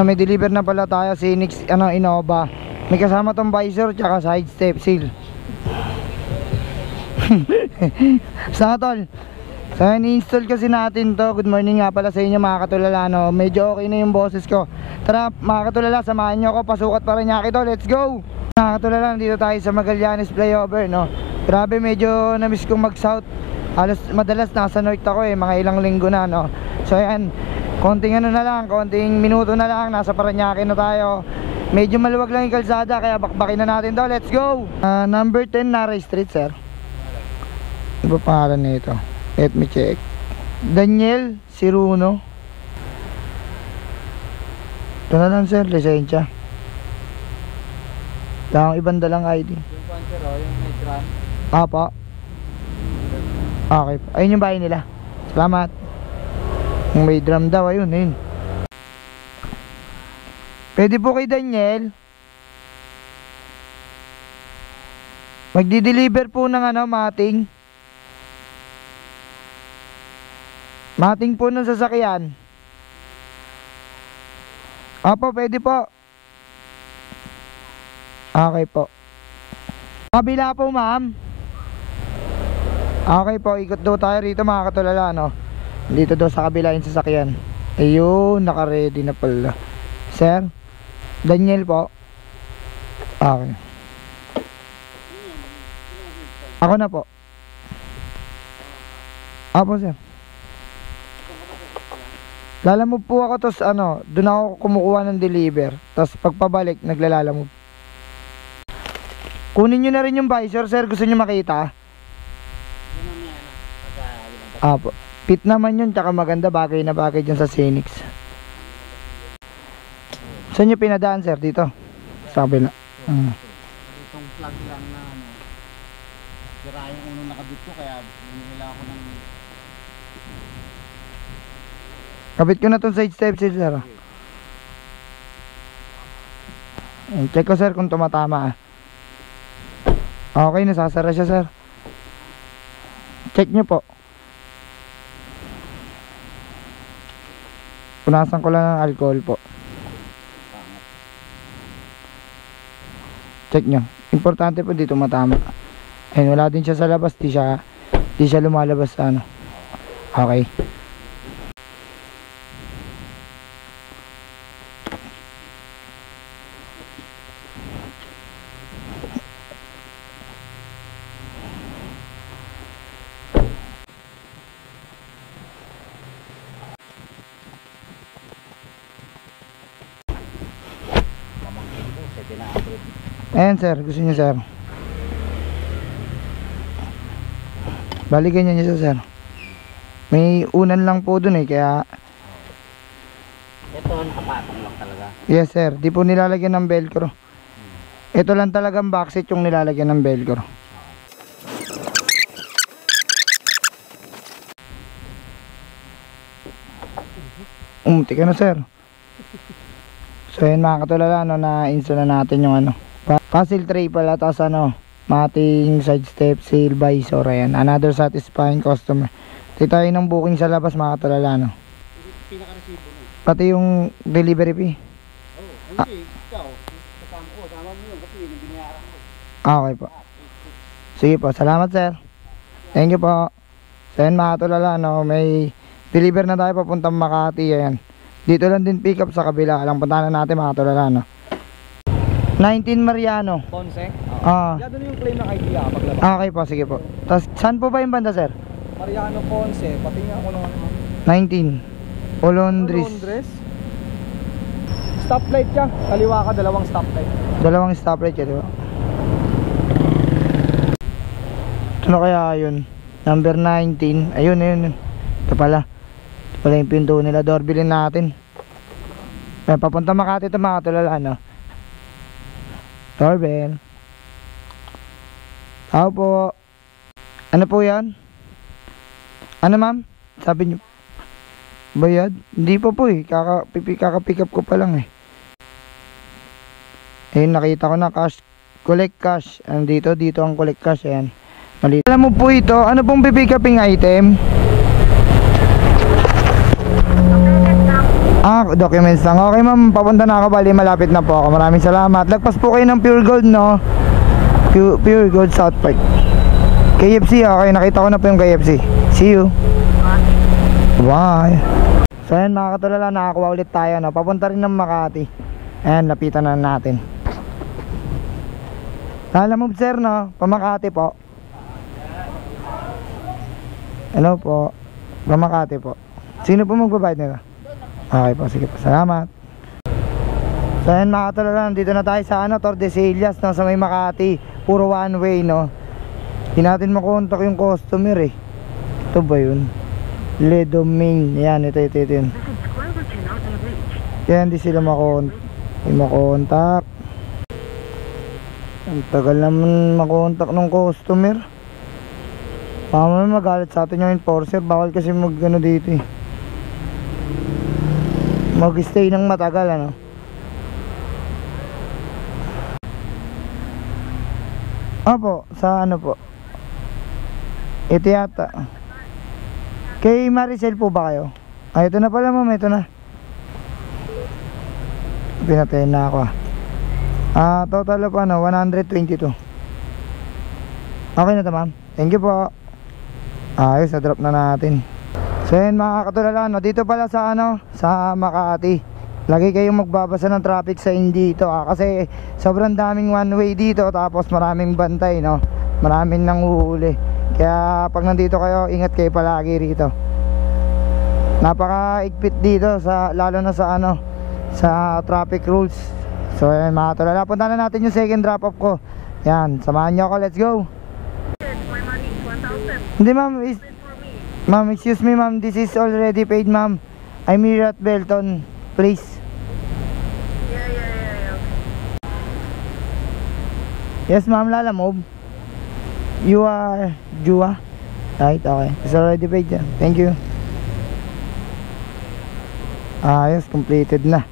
May deliver na pala tayo si Nix, Innova. May kasama tong visor tsaka side step seal. Sa tol. So in-install kasi natin to. Good morning nga pala sa inyo mga katulala, no. Medyo okay na yung boses ko. Tara mga katulala, samahan nyo ako. Pasukat pa rin niya to. Let's go! Mga katulala, nandito tayo sa Magallanes flyover, no. Grabe, medyo na-miss kong mag-south. Madalas nasa north ako mga ilang linggo na, no. So ayan, konting konting minuto na lang, nasa Parañaque na tayo. Medyo maluwag lang yung kalsada, kaya bakbakin na natin to. Let's go! Number 10 Naray Street, sir. Ano ba pangalan nito? Let me check. Daniel Ciruno. Ito na lang, sir, lisensya. Lang ibang dalang ID. Yung panser, yung may drum. Apa. Okay, ayun yung bahay nila. Salamat. Yung may drum daw, ayun. Pwede po kay Daniel. Magdi-deliver po ng mating. Mating po ng sasakyan. Opo, pwede po. Okay po. Kabila po, ma'am. Okay po, ikot daw tayo rito mga katulala, no. Dito daw sa kabila yung sasakyan. Ayun, naka-ready na pala. Sir, Daniel po. Okay. Ako na po. Apo, sir. Lalamove po ako, tos doon ako kumukuha ng deliver. Tapos pagpabalik, naglalalamove. Kunin nyo na rin yung visor, sir. Gusto nyo makita? Apo. Fit naman yun, tsaka maganda, bagay na bagay dyan sa Scenic. Saan nyo pinadaan, sir? Dito? Sa kabila. Itong plug lang na sira yung unong nakabit ko, kaya binila ako ng... Kabit ko na itong side step, sir. Check ko, sir, kung tumatama. Okay, nasasara siya, sir. Check nyo po. Punasan ko lang ng alcohol po. Check nyo. Importante po dito matama. Ayun, wala din siya sa labas. Di siya lumalabas sa Okay. Ayan, sir, gusto niyo, sir. Bali ganyan niya, sir. May unan lang po dun kaya Ito, nakapatong lang talaga. yes, sir, di po nilalagyan ng velcro. Ito lang talagang backseat yung nilalagyan ng velcro. Tika na, sir. So yun mga katulala, na-install na natin yung puzzle tray pala, tapos mating side step, seal, visor. Ayan, another satisfying customer. Di tayo ng booking sa labas mga katulala, Pinaka-resibo na. Pati yung delivery fee. Hindi, ikaw. Sama mo yun kasi yung binayaran ko. Okay po. Sige po, salamat, sir. Thank you po. So yun mga katulala, may deliver na tayo papuntang Makati. Ayan. Dito lang din pick up sa kabila. Alang puntahan na natin mga katulala, 19 Mariano. Ponce? Yan doon yung claim ng idea paglabas. Okay po, sige po. Tapos saan po ba yung banda, sir? Mariano Ponce, pati nga ako ng 19 Olondres. Stoplight siya. Kaliwa ka, dalawang stoplight. Dalawang stoplight siya, di ba? Ano kaya yun? Number 19. Ayun. Ito pala. Ito pala yung pinto nila. Doorbellin natin. Papunta Makati ito mga katulala, Doorbell. Tao po. Ano po yan? Ano, ma'am? Sabi niyo bayad? Hindi pa po kaka-pick up ko pa lang Ayun, nakita ko na cash. Collect cash. Dito ang collect cash. Ayan. Mali. Alam mo po ito, ano pong pipick uping item? documents lang. Okay ma'am, papunta na ako, bali malapit na po ako. Maraming salamat. Lagpas po kayo ng Pure Gold, no? Pure Gold South Park. KFC, okay, nakita ko na po yung KFC. See you. Bye. So ayan mga katulala, nakakuha ulit tayo, no? Papunta rin ng Makati. Ayan, lapitan na natin. Alam mo sir, no? Pamakati po. Hello po. Pamakati po. Sino po magbabayad nila? Okay po, sige po. Salamat. So ayan mga katulala, nandito na tayo sa Tordesillas, no? Sa may Makati. Puro one way, no? Hindi natin makontak yung customer eh. Ito ba yun? Le Domain. Yan, ito yun. Kaya hindi sila makontak. Ang tagal naman makontak ng customer. Mamaya magalit sa atin yung enforcer. Bawal kasi mag-ano dito eh. Mag-stay ng matagal, ano. Opo, sa ano po? Ito yata. Kay Maricel po ba kayo? Ay, ito na pala ma'am, ito na. Pinatayin na ako ah. Total pa ano, 122. Okay na to ma'am. Thank you po. Ayos, na-drop na natin. So yun mga katulala, no? Dito pala sa sa Makati, lagi kayong magbabasa ng traffic sign dito kasi sobrang daming one way dito, tapos maraming bantay, no? Maraming nanguhuli. Kaya pag nandito kayo, ingat kayo palagi rito. Napaka-igpit dito sa, lalo na sa sa traffic rules. So yun mga katulala, punta na natin yung second drop off ko. Yan, samahan nyo ako, let's go. Hindi ma'am, excuse me ma'am, this is already paid ma'am. I'm here at Belton, please. Yes ma'am, Lala move. You are Jua? Right, okay. It's already paid yan. Thank you. Ayos, completed na.